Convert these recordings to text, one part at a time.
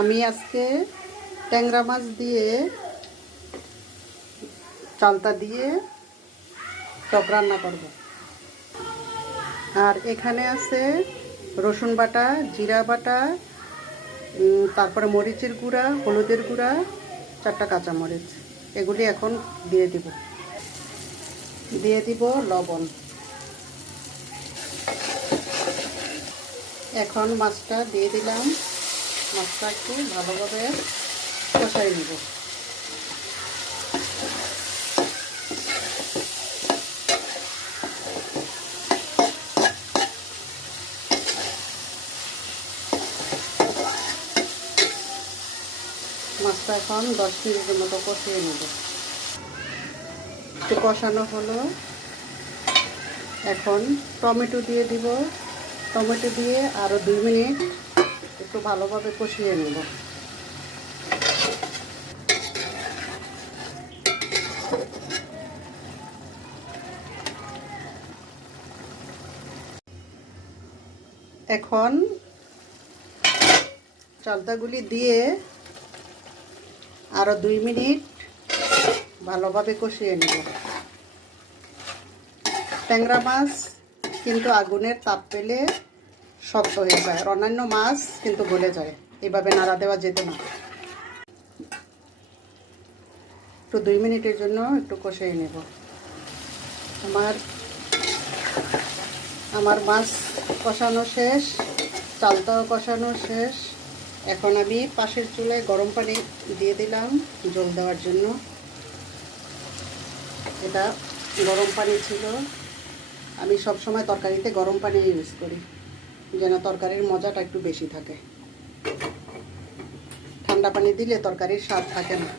আমি আজকে ট্যাংরা মাছ দিয়ে চালতা দিয়ে টক রান্না করব। আর এখানে আছে রসুন বাটা, জিরা বাটা, তারপরে মরিচের গুঁড়া, হলুদের গুঁড়া, 4টা কাঁচামরিচ। এগুলি এখন দিয়ে দিব লবণ। এখন মাছটা দিয়ে দিলাম। মাছটা একটু ভালোভাবে কষাই নিব। মাছটা এখন 10 মিনিটের মতো কষিয়ে নেব। একটু কষানো হলো, এখন টমেটো দিয়ে দিব। টমেটো দিয়ে আরও 2 মিনিট একটু ভালোভাবে কষিয়ে নেব। এখন চালতাগুলি দিয়ে আরও 2 মিনিট ভালোভাবে কষিয়ে নেব। ট্যাংরা মাছ কিন্তু আগুনের তাপ পেলে শক্ত হয়ে যায়, আর অন্যান্য মাছ কিন্তু গলে যায়। এভাবে নাড়া দেওয়া যেত না। একটু 2 মিনিটের জন্য একটু কষিয়ে নেব। আমার মাছ কষানো শেষ, চালতাও কষানো শেষ। এখন আমি পাশের চুলায় গরম পানি দিয়ে দিলাম জল দেওয়ার জন্য। এটা গরম পানি ছিল। আমি সব সময় তরকারিতে গরম পানি ইউজ করি, যেন তরকারির মজাটা একটু বেশি থাকে। ঠান্ডা পানি দিলে তরকারির স্বাদ থাকে না।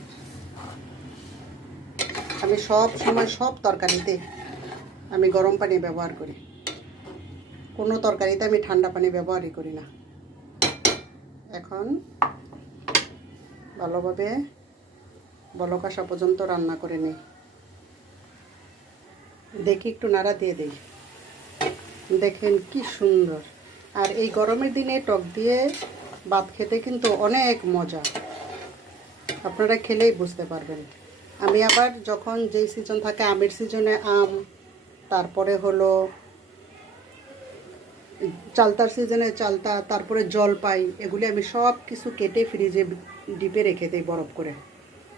আমি সব সময় সব তরকারিতে আমি গরম পানি ব্যবহার করি। কোনো তরকারিতে আমি ঠান্ডা পানি ব্যবহারই করি না। এখন ভালোভাবে বলক আসা পর্যন্ত রান্না করে নিই। দেখি একটু নাড়া দিয়ে দিই। দেখেন কি সুন্দর। আর এই গরমের দিনে টক দিয়ে ভাত খেতে কিন্তু অনেক মজা। আপনারা খেলেই বুঝতে পারবেন। আমি আবার যখন যেই সিজন থাকে, আমের সিজনে আম, তারপরে হলো চালতার সিজনে চালতা, তারপরে জলপাই, এগুলি আমি সব কিছু কেটে ফ্রিজে ডিপে রেখে দিই বরফ করে।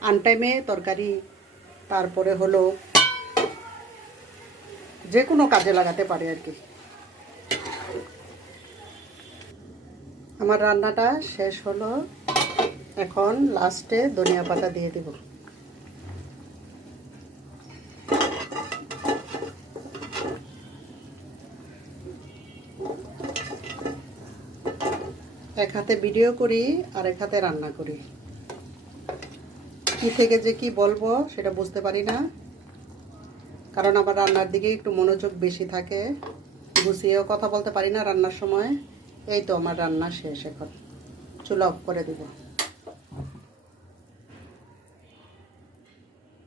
আনটাইমে তরকারি, তারপরে হলো যে কোনো কাজে লাগাতে পারে আর কি। আমার রান্নাটা শেষ হলো। এখন লাস্টে ধনিয়া পাতা দিয়ে দেব। এক হাতে ভিডিও করি আর এক হাতে রান্না করি। কি থেকে যে কি বলবো সেটা বুঝতে পারি না, কারণ আমার রান্নার দিকে একটু মনোযোগ বেশি থাকে। গুছিয়েও কথা বলতে পারি না রান্নার সময়। এই তো আমার রান্না শেষ। এখন চুলা অফ করে দিব।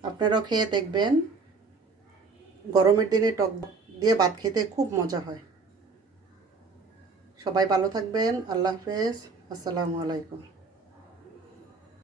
আপনারাও খেয়ে দেখবেন। গরমের দিনে টক দিয়ে ভাত খেতে খুব মজা হয়। সবাই ভালো থাকবেন। আল্লাহ হাফেজ। আসসালামু আলাইকুম।